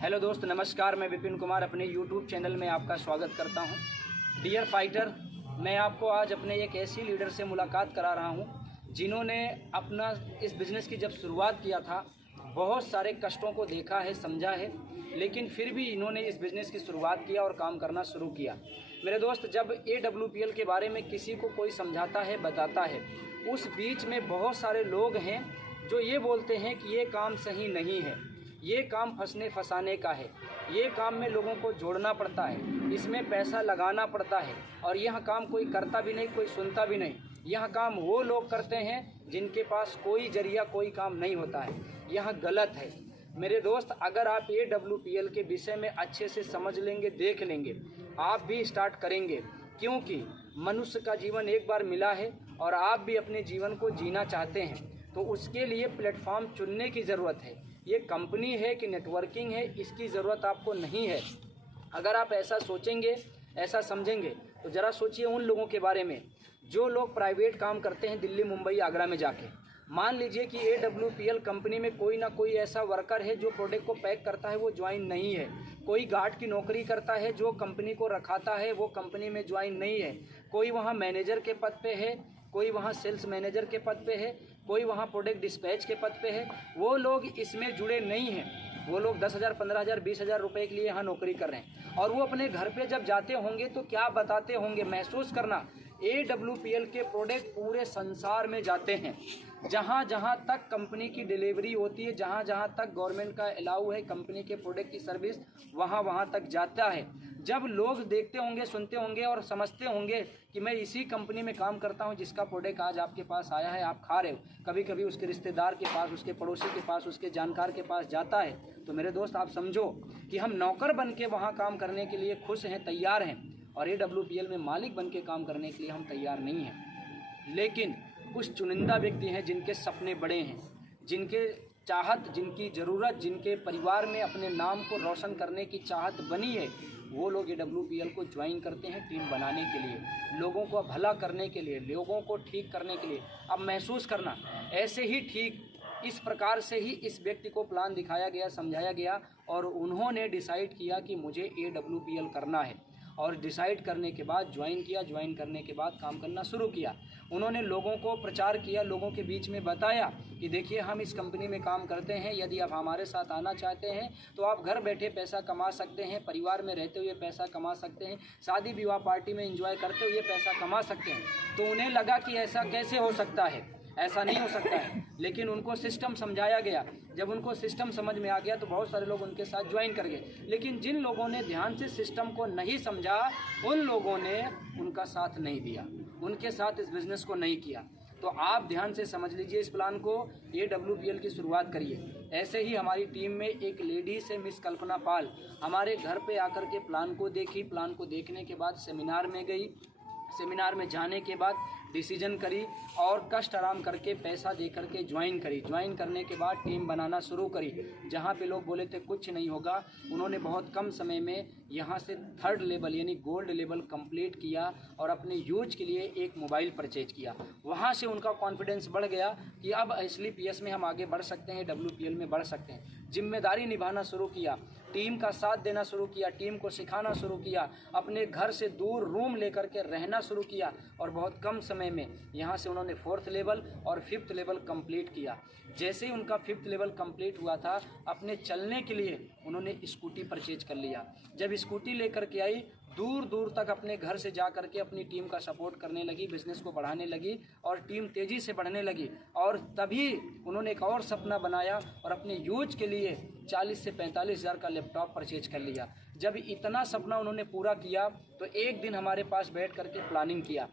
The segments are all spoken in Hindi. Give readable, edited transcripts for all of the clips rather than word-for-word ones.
हेलो दोस्त, नमस्कार। मैं विपिन कुमार अपने यूट्यूब चैनल में आपका स्वागत करता हूं। डियर फाइटर, मैं आपको आज अपने एक ऐसी लीडर से मुलाकात करा रहा हूं जिन्होंने अपना इस बिज़नेस की जब शुरुआत किया था बहुत सारे कष्टों को देखा है, समझा है, लेकिन फिर भी इन्होंने इस बिज़नेस की शुरुआत किया और काम करना शुरू किया। मेरे दोस्त, जब AWPL के बारे में किसी को कोई समझाता है, बताता है, उस बीच में बहुत सारे लोग हैं जो ये बोलते हैं कि ये काम सही नहीं है, ये काम फंसने फंसाने का है, ये काम में लोगों को जोड़ना पड़ता है, इसमें पैसा लगाना पड़ता है और यह काम कोई करता भी नहीं, कोई सुनता भी नहीं। यह काम वो लोग करते हैं जिनके पास कोई जरिया, कोई काम नहीं होता है। यह गलत है। मेरे दोस्त, अगर आप AWPL के विषय में अच्छे से समझ लेंगे, देख लेंगे, आप भी स्टार्ट करेंगे, क्योंकि मनुष्य का जीवन एक बार मिला है और आप भी अपने जीवन को जीना चाहते हैं, तो उसके लिए प्लेटफॉर्म चुनने की ज़रूरत है। ये कंपनी है कि नेटवर्किंग है, इसकी ज़रूरत आपको नहीं है। अगर आप ऐसा सोचेंगे, ऐसा समझेंगे, तो ज़रा सोचिए उन लोगों के बारे में जो लोग प्राइवेट काम करते हैं दिल्ली, मुंबई, आगरा में जाके। मान लीजिए कि AWPL कंपनी में कोई ना कोई ऐसा वर्कर है जो प्रोडक्ट को पैक करता है, वो ज्वाइन नहीं है। कोई गार्ड की नौकरी करता है जो कंपनी को रखाता है, वो कंपनी में ज्वाइन नहीं है। कोई वहाँ मैनेजर के पद पे है, कोई वहाँ सेल्स मैनेजर के पद पे है, कोई वहाँ प्रोडक्ट डिस्पैच के पद पे है। वो लोग इसमें जुड़े नहीं हैं। वो लोग 10,000, 15,000, 20,000 रुपये के लिए यहाँ नौकरी कर रहे हैं और वो अपने घर पे जब जाते होंगे तो क्या बताते होंगे। महसूस करना, AWPL के प्रोडक्ट पूरे संसार में जाते हैं। जहाँ जहाँ तक कंपनी की डिलीवरी होती है, जहाँ जहाँ तक गवर्नमेंट का अलाउ है कंपनी के प्रोडक्ट की सर्विस, वहाँ वहाँ तक जाता है। जब लोग देखते होंगे, सुनते होंगे और समझते होंगे कि मैं इसी कंपनी में काम करता हूँ जिसका प्रोडक्ट आज आपके पास आया है, आप खा रहे हो, कभी कभी उसके रिश्तेदार के पास, उसके पड़ोसी के पास, उसके जानकार के पास जाता है, तो मेरे दोस्त आप समझो कि हम नौकर बन के वहाँ काम करने के लिए खुश हैं, तैयार हैं, और AWPL में मालिक बन के काम करने के लिए हम तैयार नहीं हैं। लेकिन कुछ चुनिंदा व्यक्ति हैं जिनके सपने बड़े हैं, जिनके चाहत, जिनकी ज़रूरत, जिनके परिवार में अपने नाम को रोशन करने की चाहत बनी है, वो लोग AWPL को ज्वाइन करते हैं टीम बनाने के लिए, लोगों को भला करने के लिए, लोगों को ठीक करने के लिए। अब महसूस करना, ऐसे ही ठीक इस प्रकार से ही इस व्यक्ति को प्लान दिखाया गया, समझाया गया और उन्होंने डिसाइड किया कि मुझे AWPL करना है और डिसाइड करने के बाद ज्वाइन किया। ज्वाइन करने के बाद काम करना शुरू किया। उन्होंने लोगों को प्रचार किया, लोगों के बीच में बताया कि देखिए हम इस कंपनी में काम करते हैं, यदि आप हमारे साथ आना चाहते हैं तो आप घर बैठे पैसा कमा सकते हैं, परिवार में रहते हुए पैसा कमा सकते हैं, शादी विवाह पार्टी में एंजॉय करते हुए पैसा कमा सकते हैं। तो उन्हें लगा कि ऐसा कैसे हो सकता है, ऐसा नहीं हो सकता है। लेकिन उनको सिस्टम समझाया गया। जब उनको सिस्टम समझ में आ गया तो बहुत सारे लोग उनके साथ ज्वाइन कर गए। लेकिन जिन लोगों ने ध्यान से सिस्टम को नहीं समझा, उन लोगों ने उनका साथ नहीं दिया, उनके साथ इस बिज़नेस को नहीं किया। तो आप ध्यान से समझ लीजिए इस प्लान को, AWPL की शुरुआत करिए। ऐसे ही हमारी टीम में एक लेडीज़ है, मिस कल्पना पाल, हमारे घर पे आकर के प्लान को देखी। प्लान को देखने के बाद सेमिनार में गई, सेमिनार में जाने के बाद डिसीजन करी और कष्ट आराम करके पैसा दे करके ज्वाइन करी। ज्वाइन करने के बाद टीम बनाना शुरू करी। जहाँ पे लोग बोले थे कुछ नहीं होगा, उन्होंने बहुत कम समय में यहाँ से 3rd लेवल यानी गोल्ड लेवल कंप्लीट किया और अपने यूज के लिए एक मोबाइल परचेज किया। वहाँ से उनका कॉन्फिडेंस बढ़ गया कि अब SLPS में हम आगे बढ़ सकते हैं, AWPL में बढ़ सकते हैं। जिम्मेदारी निभाना शुरू किया, टीम का साथ देना शुरू किया, टीम को सिखाना शुरू किया, अपने घर से दूर रूम लेकर के रहना शुरू किया और बहुत कम समय में यहाँ से उन्होंने 4th लेवल और 5th लेवल कंप्लीट किया। जैसे ही उनका 5th लेवल कंप्लीट हुआ था, अपने चलने के लिए उन्होंने स्कूटी परचेज कर लिया। जब स्कूटी लेकर के आई, दूर दूर तक अपने घर से जा करके अपनी टीम का सपोर्ट करने लगी, बिज़नेस को बढ़ाने लगी और टीम तेज़ी से बढ़ने लगी। और तभी उन्होंने एक और सपना बनाया और अपने यूज के लिए 40 से 45 हज़ार का लैपटॉप परचेज कर लिया। जब इतना सपना उन्होंने पूरा किया तो एक दिन हमारे पास बैठ करके प्लानिंग किया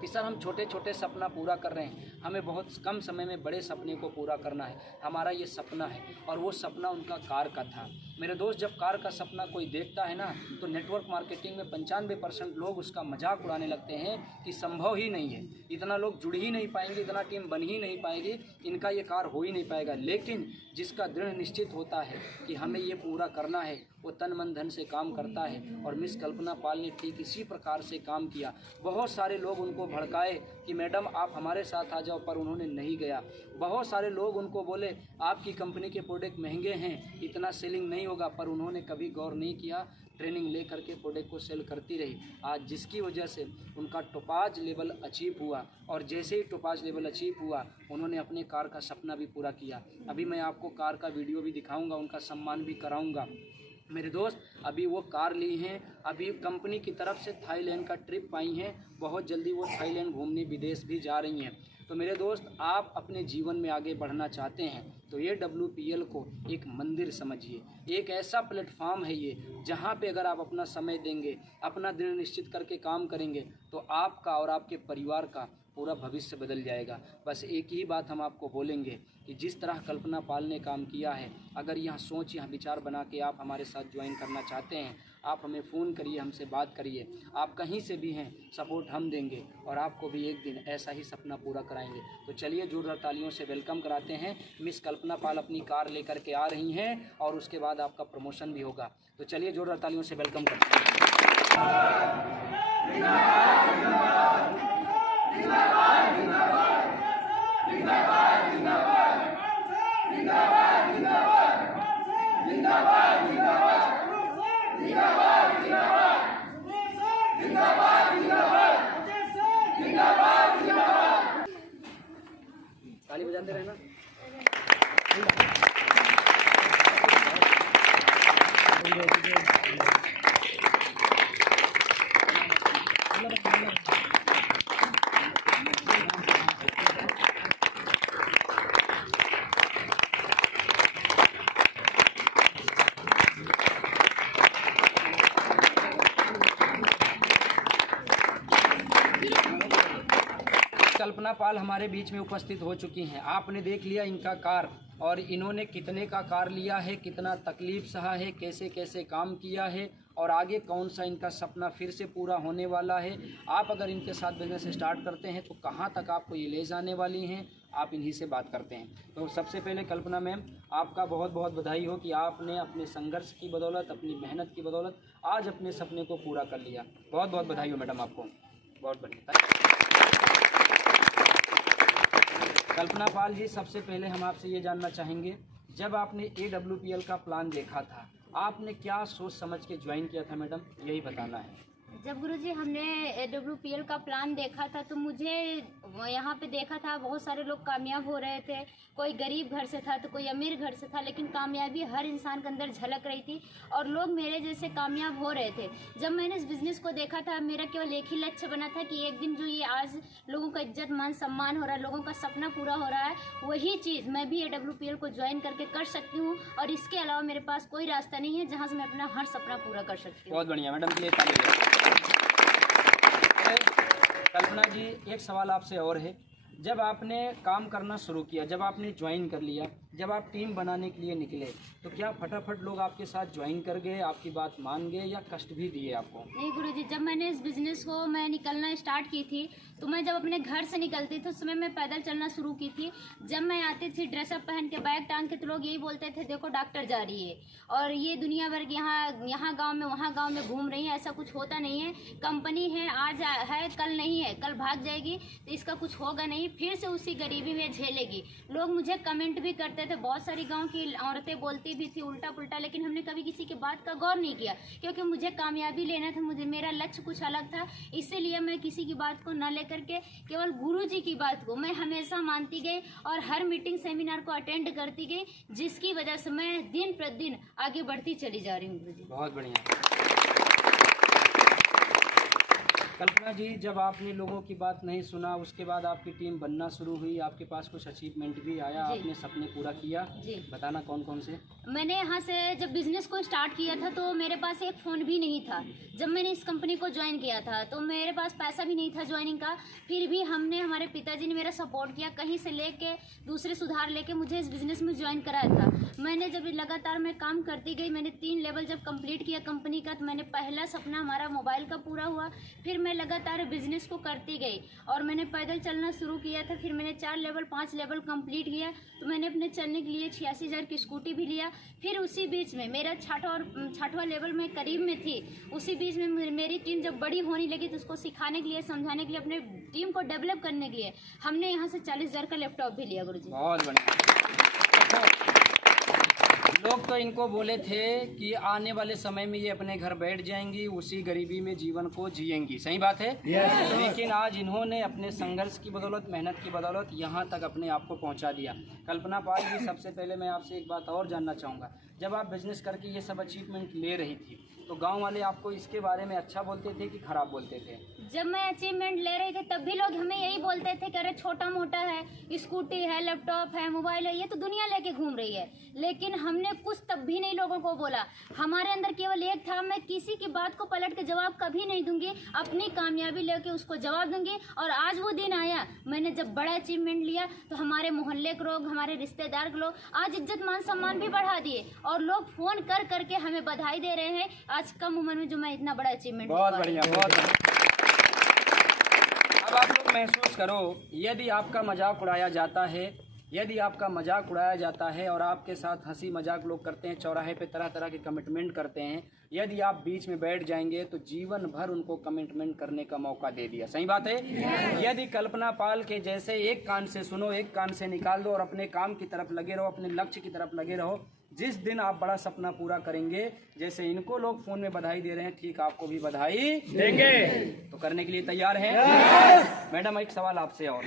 कि सर हम छोटे छोटे सपना पूरा कर रहे हैं, हमें बहुत कम समय में बड़े सपने को पूरा करना है, हमारा ये सपना है। और वो सपना उनका कार का था। मेरे दोस्त, जब कार का सपना कोई देखता है ना, तो नेटवर्क मार्केटिंग में 95% लोग उसका मजाक उड़ाने लगते हैं कि संभव ही नहीं है, इतना लोग जुड़ ही नहीं पाएंगे, इतना टीम बन ही नहीं पाएगी, इनका ये कार हो ही नहीं पाएगा। लेकिन जिसका दृढ़ निश्चित होता है कि हमें ये पूरा करना है, वो तन मन धन से काम करता है। और मिस कल्पना पाल ने ठीक इसी प्रकार से काम किया। बहुत सारे लोग उनको भड़काए कि मैडम आप हमारे साथ आ जाओ, पर उन्होंने नहीं गया। बहुत सारे लोग उनको बोले आपकी कंपनी के प्रोडक्ट महंगे हैं, इतना सेलिंग नहीं होगा, पर उन्होंने कभी गौर नहीं किया। ट्रेनिंग ले करके प्रोडक्ट को सेल करती रही, आज जिसकी वजह से उनका टोपाज लेवल अचीव हुआ। और जैसे ही टोपाज लेवल अचीव हुआ, उन्होंने अपने कार का सपना भी पूरा किया। अभी मैं आपको कार का वीडियो भी दिखाऊंगा, उनका सम्मान भी कराऊंगा। मेरे दोस्त अभी वो कार ली हैं, अभी कंपनी की तरफ से थाईलैंड का ट्रिप आई हैं, बहुत जल्दी वो थाईलैंड घूमने विदेश भी जा रही हैं। तो मेरे दोस्त, आप अपने जीवन में आगे बढ़ना चाहते हैं तो ये WPL को एक मंदिर समझिए, एक ऐसा प्लेटफॉर्म है ये, जहाँ पे अगर आप अपना समय देंगे, अपना दिन निश्चित करके काम करेंगे, तो आपका और आपके परिवार का पूरा भविष्य बदल जाएगा। बस एक ही बात हम आपको बोलेंगे कि जिस तरह कल्पना पाल ने काम किया है, अगर यहाँ सोच, यहाँ विचार बना के आप हमारे साथ ज्वाइन करना चाहते हैं, आप हमें फ़ोन करिए, हमसे बात करिए। आप कहीं से भी हैं, सपोर्ट हम देंगे और आपको भी एक दिन ऐसा ही सपना पूरा कराएंगे। तो चलिए जोरदार तालियों से वेलकम कराते हैं। मिस कल्पना पाल अपनी कार लेकर के आ रही हैं और उसके बाद आपका प्रमोशन भी होगा। तो चलिए जोरदार तालियों से वेलकम करते हैं। ताली बजाते रहना। कल्पना पाल हमारे बीच में उपस्थित हो चुकी हैं। आपने देख लिया इनका कार, और इन्होंने कितने का कार लिया है, कितना तकलीफ सहा है, कैसे कैसे काम किया है, और आगे कौन सा इनका सपना फिर से पूरा होने वाला है। आप अगर इनके साथ बिजनेस स्टार्ट करते हैं तो कहाँ तक आपको ये ले जाने वाली हैं, आप इन्हीं से बात करते हैं। तो सबसे पहले कल्पना मैम, आपका बहुत बहुत बधाई हो कि आपने अपने संघर्ष की बदौलत, अपनी मेहनत की बदौलत आज अपने सपने को पूरा कर लिया। बहुत बहुत बधाई हो मैडम आपको, बहुत बढ़िया। कल्पना पाल जी, सबसे पहले हम आपसे ये जानना चाहेंगे, जब आपने AWPL का प्लान देखा था, आपने क्या सोच समझ के ज्वाइन किया था मैडम, यही बताना है। जब गुरुजी हमने AWPL का प्लान देखा था तो मुझे यहाँ पे देखा था बहुत सारे लोग कामयाब हो रहे थे, कोई गरीब घर से था तो कोई अमीर घर से था, लेकिन कामयाबी हर इंसान के अंदर झलक रही थी और लोग मेरे जैसे कामयाब हो रहे थे। जब मैंने इस बिज़नेस को देखा था, मेरा केवल एक ही लक्ष्य बना था कि एक दिन जो ये आज लोगों का इज्जत मान सम्मान हो रहा है, लोगों का सपना पूरा हो रहा है, वही चीज़ मैं भी AWPL को ज्वाइन करके कर सकती हूँ। और इसके अलावा मेरे पास कोई रास्ता नहीं है जहाँ से मैं अपना हर सपना पूरा कर सकती हूँ। बहुत बढ़िया मैडम, प्लीज। कल्पना जी, एक सवाल आपसे और है, जब आपने काम करना शुरू किया, जब आपने ज्वाइन कर लिया, जब आप टीम बनाने के लिए निकले, तो क्या फटाफट लोग आपके साथ ज्वाइन कर गए, आपकी बात मान गए, या कष्ट भी दिए आपको? नहीं गुरुजी, जब मैंने इस बिज़नेस को मैं निकलना स्टार्ट की थी तो मैं जब अपने घर से निकलती थी उस समय मैं पैदल चलना शुरू की थी। जब मैं आती थी ड्रेसअप पहन के, बैग टांग के, तो लोग यही बोलते थे देखो डॉक्टर जा रही है, और ये दुनिया भर यहाँ गांव में वहाँ गांव में घूम रही है। ऐसा कुछ होता नहीं है, कंपनी है, आज है कल नहीं है, कल भाग जाएगी, तो इसका कुछ होगा नहीं, फिर से उसी गरीबी में झेलेगी। लोग मुझे कमेंट भी करते थे, बहुत सारी गाँव की औरतें बोलती भी थी उल्टा पुल्टा, लेकिन हमने कभी किसी की बात का गौर नहीं किया, क्योंकि मुझे कामयाबी लेना था, मुझे मेरा लक्ष्य कुछ अलग था। इसीलिए मैं किसी की बात को न लेकर के केवल गुरुजी की बात को मैं हमेशा मानती गई और हर मीटिंग सेमिनार को अटेंड करती गई, जिसकी वजह से मैं दिन प्रतिदिन आगे बढ़ती चली जा रही हूँ गुरुजी। बहुत बढ़िया। कल्पना जी, जब आपने लोगों की बात नहीं सुना, उसके बाद आपकी टीम बनना शुरू हुई, आपके पास कुछ अचीवमेंट भी आया, आपने सपने पूरा किया जी, बताना कौन कौन से? मैंने यहाँ से जब बिज़नेस को स्टार्ट किया था तो मेरे पास एक फ़ोन भी नहीं था। जब मैंने इस कंपनी को ज्वाइन किया था तो मेरे पास पैसा भी नहीं था ज्वाइनिंग का, फिर भी हमारे पिताजी ने मेरा सपोर्ट किया, कहीं से लेके दूसरे सुधार लेके मुझे इस बिज़नेस में ज्वाइन कराया था। मैंने जब लगातार मैं काम करती गई, मैंने 3 लेवल जब कंप्लीट किया कंपनी का, तो मैंने पहला सपना हमारा मोबाइल का पूरा हुआ। फिर मैं लगातार बिजनेस को करती गई और मैंने पैदल चलना शुरू किया था। फिर मैंने 4 लेवल 5 लेवल कंप्लीट किया, तो मैंने अपने चलने के लिए 86,000 की स्कूटी भी लिया। फिर उसी बीच में मेरा 6वां लेवल में करीब में थी, उसी बीच में मेरी टीम जब बड़ी होने लगी तो उसको सिखाने के लिए, समझाने के लिए, अपने टीम को डेवलप करने के लिए हमने यहाँ से 40,000 का लैपटॉप भी लिया गुरुजी। बहुत बढ़िया। लोग तो इनको बोले थे कि आने वाले समय में ये अपने घर बैठ जाएंगी, उसी गरीबी में जीवन को जिएंगी, सही बात है। लेकिन आज इन्होंने अपने संघर्ष की बदौलत, मेहनत की बदौलत यहाँ तक अपने आप को पहुँचा दिया। कल्पना पाल जी, सबसे पहले मैं आपसे एक बात और जानना चाहूँगा, जब आप बिजनेस करके ये सब अचीवमेंट ले रही थी तो गांव वाले आपको इसके बारे में अच्छा बोलते थे कि खराब बोलते थे? जब मैं अचीवमेंट ले रही थी तब भी लोग हमें यही बोलते थे कि अरे छोटा मोटा है, स्कूटी है, लैपटॉप है, मोबाइल है, ये तो दुनिया लेके घूम रही है। लेकिन हमने कुछ तब भी नहीं लोगों को बोला। हमारे अंदर केवल एक था, मैं किसी की बात को पलट के जवाब कभी नहीं दूंगी, अपनी कामयाबी लेके उसको जवाब दूंगी। और आज वो दिन आया, मैंने जब बड़ा अचीवमेंट लिया तो हमारे मोहल्ले के लोग, हमारे रिश्तेदार के लोग आज इज्जत मान सम्मान भी बढ़ा दिए और लोग फोन कर करके हमें बधाई दे रहे हैं आज कम उम्र में जो मैं इतना बड़ा अचीवमेंट। बहुत बढ़िया, बहुत बढ़िया। अब आप लोग महसूस करो, यदि आपका मजाक उड़ाया जाता है, यदि आपका मजाक उड़ाया जाता है और आपके साथ हंसी मजाक लोग करते हैं, चौराहे पे तरह तरह के कमिटमेंट करते हैं, यदि आप बीच में बैठ जाएंगे तो जीवन भर उनको कमिटमेंट करने का मौका दे दिया, सही बात है। यदि कल्पना पाल के जैसे एक कान से सुनो, एक कान से निकाल दो और अपने काम की तरफ लगे रहो, अपने लक्ष्य की तरफ लगे रहो, जिस दिन आप बड़ा सपना पूरा करेंगे, जैसे इनको लोग फोन में बधाई दे रहे हैं, ठीक आपको भी बधाई देंगे। तो करने के लिए तैयार हैं? मैडम, एक सवाल आपसे और,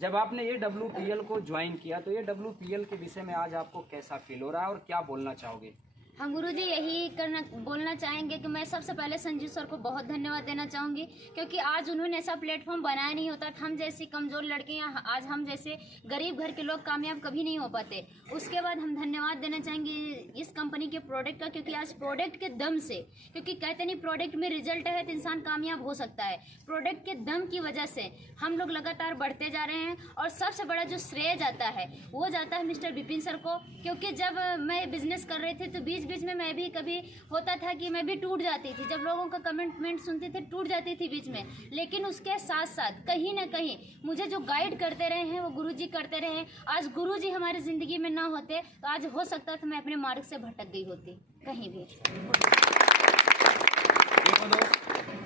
जब आपने ये WPL को ज्वाइन किया तो ये WPL के विषय में आज आपको कैसा फील हो रहा है और क्या बोलना चाहोगे? हम गुरुजी यही बोलना चाहेंगे कि मैं सबसे पहले संजीव सर को बहुत धन्यवाद देना चाहूँगी, क्योंकि आज उन्होंने ऐसा प्लेटफॉर्म बनाया नहीं होता। हम जैसी कमज़ोर लड़कियाँ, आज हम जैसे गरीब घर के लोग कामयाब कभी नहीं हो पाते। उसके बाद हम धन्यवाद देना चाहेंगे इस कंपनी के प्रोडक्ट का, क्योंकि आज प्रोडक्ट के दम से, क्योंकि कहते नहीं प्रोडक्ट में रिजल्ट है तो इंसान कामयाब हो सकता है, प्रोडक्ट के दम की वजह से हम लोग लगातार बढ़ते जा रहे हैं। और सबसे बड़ा जो श्रेय जाता है वो जाता है मिस्टर विपिन सर को, क्योंकि जब मैं बिजनेस कर रही थी तो बीच में मैं भी कभी होता था कि मैं भी टूट जाती थी, जब लोगों का कमेंटमेंट सुनती थी टूट जाती थी बीच में। लेकिन उसके साथ साथ कहीं ना कहीं मुझे जो गाइड करते रहे हैं वो गुरुजी करते रहे हैं। आज गुरुजी हमारी ज़िंदगी में ना होते तो आज हो सकता था मैं अपने मार्ग से भटक गई होती कहीं भी। देखो दोस्त,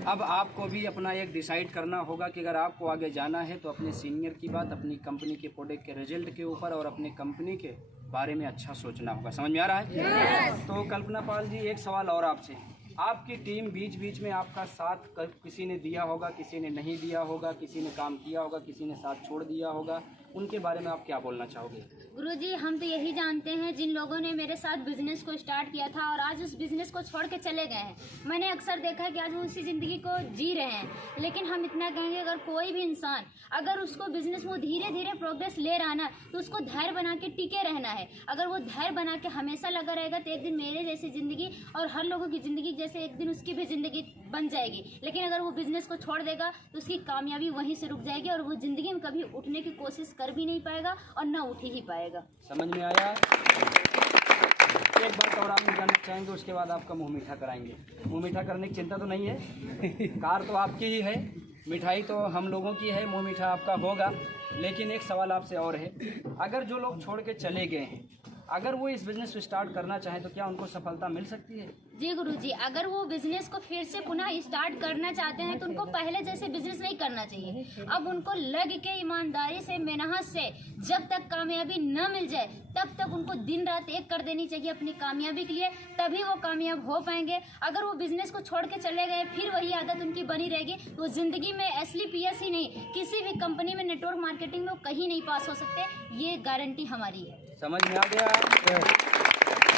अब आपको भी अपना एक डिसाइड करना होगा कि अगर आपको आगे जाना है तो अपने सीनियर की बात, अपनी कंपनी के प्रोडक्ट के रिजल्ट के ऊपर और अपने कंपनी के बारे में अच्छा सोचना होगा। समझ में आ रहा है? तो कल्पना पाल जी, एक सवाल और आपसे, आपकी टीम बीच बीच में आपका साथ किसी ने दिया होगा, किसी ने नहीं दिया होगा, किसी ने काम किया होगा, किसी ने साथ छोड़ दिया होगा, उनके बारे में आप क्या बोलना चाहोगे? गुरुजी, हम तो यही जानते हैं जिन लोगों ने मेरे साथ बिजनेस को स्टार्ट किया था और आज उस बिजनेस को छोड़ के चले गए हैं, मैंने अक्सर देखा है कि आज वो उसी ज़िंदगी को जी रहे हैं। लेकिन हम इतना कहेंगे, अगर कोई भी इंसान अगर उसको बिजनेस में धीरे धीरे प्रोग्रेस ले रहा ना तो उसको धैर्य बना के टिके रहना है। अगर वो धैर्य बना के हमेशा लगा रहेगा तो एक दिन मेरे जैसी ज़िंदगी और हर लोगों की ज़िंदगी जैसे एक दिन उसकी भी ज़िंदगी बन जाएगी। लेकिन अगर वो बिजनेस को छोड़ देगा तो उसकी कामयाबी वहीं से रुक जाएगी और वो ज़िंदगी में कभी उठने की कोशिश कर भी नहीं पाएगा और ना उठ ही पाएगा। समझ में आया? एक बात और आप जानना चाहेंगे, उसके बाद आपका मुंह मीठा कराएंगे। मुंह मीठा करने की चिंता तो नहीं है, कार तो आपकी ही है, मिठाई तो हम लोगों की है, मुंह मीठा आपका होगा। लेकिन एक सवाल आपसे और है, अगर जो लोग छोड़ के चले गए हैं, अगर वो इस बिज़नेस को स्टार्ट करना चाहें तो क्या उनको सफलता मिल सकती है? जी गुरुजी, अगर वो बिजनेस को फिर से पुनः स्टार्ट करना चाहते हैं तो उनको पहले जैसे बिजनेस नहीं करना चाहिए। अब उनको लग के ईमानदारी से, मेहनत से जब तक कामयाबी न मिल जाए तब तक उनको दिन रात एक कर देनी चाहिए अपनी कामयाबी के लिए, तभी वो कामयाब हो पाएंगे। अगर वो बिजनेस को छोड़ के चले गए फिर वही आदत उनकी बनी रहेगी तो वो जिंदगी में SLPS ही नहीं, किसी भी कंपनी में नेटवर्क मार्केटिंग में वो कहीं नहीं पास हो सकते, ये गारंटी हमारी है। समझ में आ गया?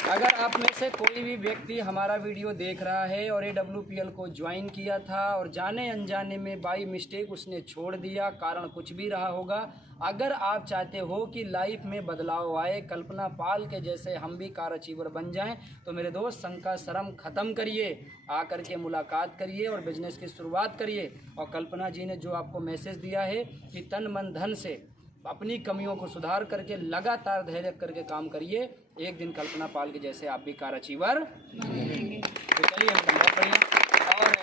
अगर आप में से कोई भी व्यक्ति हमारा वीडियो देख रहा है और AWPL को ज्वाइन किया था और जाने अनजाने में बाई मिस्टेक उसने छोड़ दिया, कारण कुछ भी रहा होगा, अगर आप चाहते हो कि लाइफ में बदलाव आए, कल्पना पाल के जैसे हम भी कार अचीवर बन जाएं, तो मेरे दोस्त शंका शर्म ख़त्म करिए, आकर के मुलाकात करिए और बिजनेस की शुरुआत करिए। और कल्पना जी ने जो आपको मैसेज दिया है कि तन मन धन से अपनी कमियों को सुधार करके लगातार धैर्य करके काम करिए, एक दिन कल्पना पाल के जैसे आप भी कार अचीवर। तो चलिए, बहुत बढ़िया। और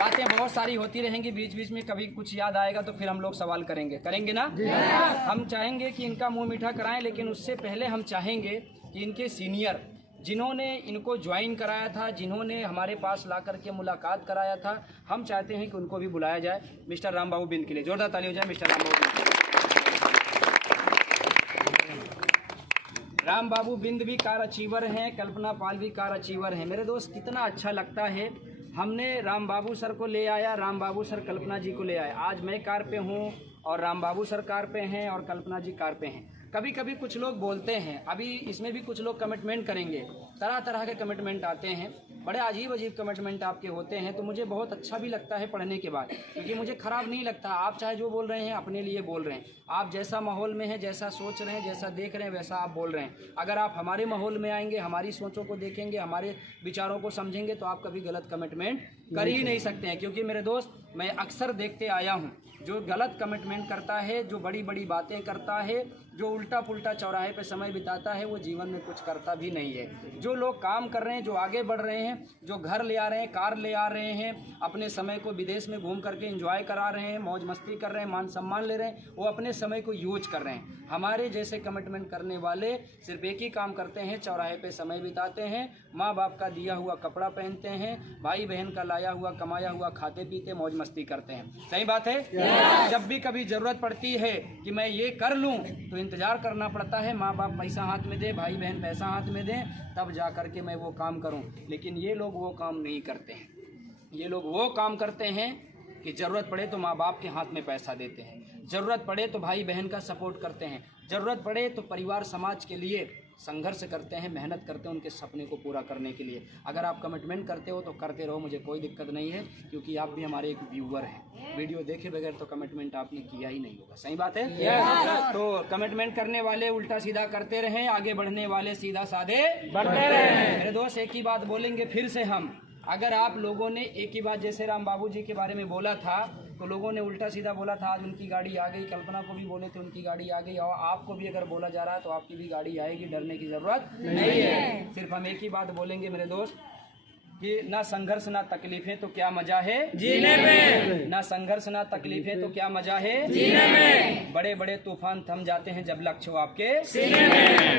बातें बहुत सारी होती रहेंगी, बीच बीच में कभी कुछ याद आएगा तो फिर हम लोग सवाल करेंगे ना। हम चाहेंगे कि इनका मुंह मीठा कराएं, लेकिन उससे पहले हम चाहेंगे कि इनके सीनियर जिन्होंने इनको ज्वाइन कराया था, जिन्होंने हमारे पास ला करके मुलाकात कराया था, हम चाहते हैं कि उनको भी बुलाया जाए। मिस्टर राम बाबू बिंद के लिए जोरदार ताली हो जाए। मिस्टर राम बाबू बिंद, राम बाबू बिंद भी कार अचीवर हैं, कल्पना पाल भी कार अचीवर हैं। मेरे दोस्त कितना अच्छा लगता है, हमने राम बाबू सर को ले आया, राम बाबू सर कल्पना जी को ले आए। आज मैं कार पे हूँ और राम बाबू सर कार पे हैं और कल्पना जी कार पे हैं। कभी कभी कुछ लोग बोलते हैं, अभी इसमें भी कुछ लोग कमिटमेंट करेंगे, तरह तरह के कमिटमेंट आते हैं, बड़े अजीब अजीब कमिटमेंट आपके होते हैं। तो मुझे बहुत अच्छा भी लगता है पढ़ने के बाद, क्योंकि मुझे ख़राब नहीं लगता। आप चाहे जो बोल रहे हैं अपने लिए बोल रहे हैं, आप जैसा माहौल में हैं, जैसा सोच रहे हैं, जैसा देख रहे हैं, वैसा आप बोल रहे हैं। अगर आप हमारे माहौल में आएंगे, हमारी सोचों को देखेंगे, हमारे विचारों को समझेंगे, तो आप कभी गलत कमिटमेंट कर ही नहीं सकते हैं। क्योंकि मेरे दोस्त, मैं अक्सर देखते आया हूँ, जो गलत कमिटमेंट करता है, जो बड़ी बड़ी बातें करता है, जो उल्टा पुल्टा चौराहे पे समय बिताता है, वो जीवन में कुछ करता भी नहीं है। जो लोग काम कर रहे हैं, जो आगे बढ़ रहे हैं, जो घर ले आ रहे हैं, कार ले आ रहे हैं, अपने समय को विदेश में घूम करके एंजॉय करा रहे हैं, मौज मस्ती कर रहे हैं, मान सम्मान ले रहे हैं, वो अपने समय को यूज कर रहे हैं। हमारे जैसे कमिटमेंट करने वाले सिर्फ एक ही काम करते हैं, चौराहे पे समय बिताते हैं, माँ बाप का दिया हुआ कपड़ा पहनते हैं, भाई बहन का लाया हुआ कमाया हुआ खाते पीते मौज मस्ती करते हैं। सही बात है। जब भी कभी ज़रूरत पड़ती है कि मैं ये कर लूँ, तो इंतज़ार करना पड़ता है, माँ बाप पैसा हाथ में दे, भाई बहन पैसा हाथ में दें, तब जा कर के मैं वो काम करूँ। लेकिन ये लोग वो काम नहीं करते हैं। ये लोग वो काम करते हैं कि ज़रूरत पड़े तो माँ बाप के हाथ में पैसा देते हैं, ज़रूरत पड़े तो भाई बहन का सपोर्ट करते हैं, ज़रूरत पड़े तो परिवार समाज के लिए संघर्ष करते हैं, मेहनत करते हैं उनके सपने को पूरा करने के लिए। अगर आप कमिटमेंट करते हो तो करते रहो, मुझे कोई दिक्कत नहीं है, क्योंकि आप भी हमारे एक व्यूअर हैं। वीडियो देखे बगैर तो कमिटमेंट आपने किया ही नहीं होगा। सही बात है। तो कमिटमेंट करने वाले उल्टा सीधा करते रहें, आगे बढ़ने वाले सीधा साधे बढ़ते रहें। मेरे दोस्त, एक ही बात बोलेंगे फिर से हम, अगर आप लोगों ने एक ही बात, जैसे राम बाबू जी के बारे में बोला था, तो लोगों ने उल्टा सीधा बोला था, आज उनकी गाड़ी आ गई, कल्पना को भी बोले थे उनकी गाड़ी आ गई, और आपको भी अगर बोला जा रहा है तो आपकी भी गाड़ी आएगी, डरने की जरूरत नहीं है। सिर्फ हम एक ही बात बोलेंगे मेरे दोस्त, कि ना संघर्ष ना तकलीफें तो क्या मजा है जीने में, ना संघर्ष ना तकलीफें तो क्या मजा है जीने में, बड़े बड़े तूफान थम जाते हैं जब लक्ष्य हो आपके सीने में।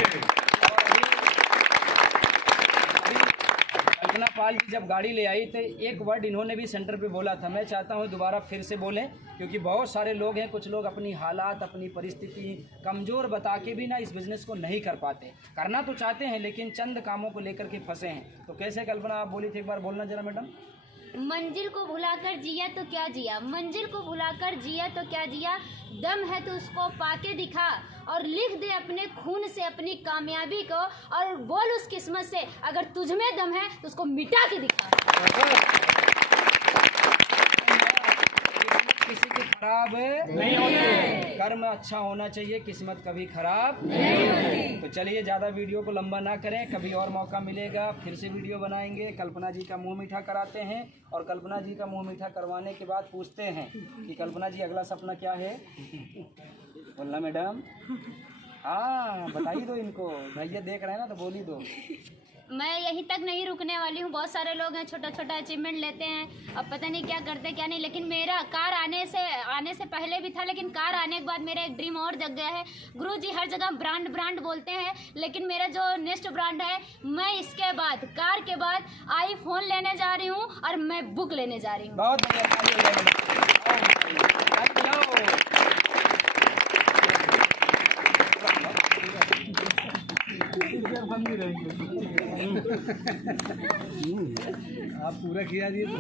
कल्पना पाल जी जब गाड़ी ले आई तो एक वर्ड इन्होंने भी सेंटर पे बोला था, मैं चाहता हूँ दोबारा फिर से बोलें, क्योंकि बहुत सारे लोग हैं, कुछ लोग अपनी हालात, अपनी परिस्थिति कमज़ोर बता के भी ना इस बिज़नेस को नहीं कर पाते। करना तो चाहते हैं लेकिन चंद कामों को लेकर के फंसे हैं। तो कैसे कल्पना, आप बोली थी, एक बार बोलना जरा मैडम। मंजिल को भुलाकर जिया तो क्या जिया, मंजिल को भुलाकर जिया तो क्या जिया, दम है तो उसको पाके दिखा, और लिख दे अपने खून से अपनी कामयाबी को, और बोल उस किस्मत से अगर तुझ में दम है तो उसको मिटा के दिखा। किसी की खराब नहीं होती, कर्म अच्छा होना चाहिए, किस्मत कभी खराब नहीं होती। तो चलिए ज़्यादा वीडियो को लंबा ना करें, कभी और मौका मिलेगा फिर से वीडियो बनाएंगे। कल्पना जी का मुंह मीठा कराते हैं, और कल्पना जी का मुंह मीठा करवाने के बाद पूछते हैं कि कल्पना जी अगला सपना क्या है। बोलना मैडम, हाँ बताइए दो इनको, भैया देख रहे हैं ना तो बोली दो। मैं यहीं तक नहीं रुकने वाली हूँ। बहुत सारे लोग हैं छोटा छोटा अचीवमेंट लेते हैं, अब पता नहीं क्या करते क्या नहीं, लेकिन मेरा कार आने से पहले भी था, लेकिन कार आने के बाद मेरा एक ड्रीम और जग गया है। गुरुजी हर जगह ब्रांड बोलते हैं, लेकिन मेरा जो नेक्स्ट ब्रांड है, मैं इसके बाद, कार के बाद iPhone लेने जा रही हूँ और मैं बुक लेने जा रही हूँ। बहुत आप पूरा किया दिए तो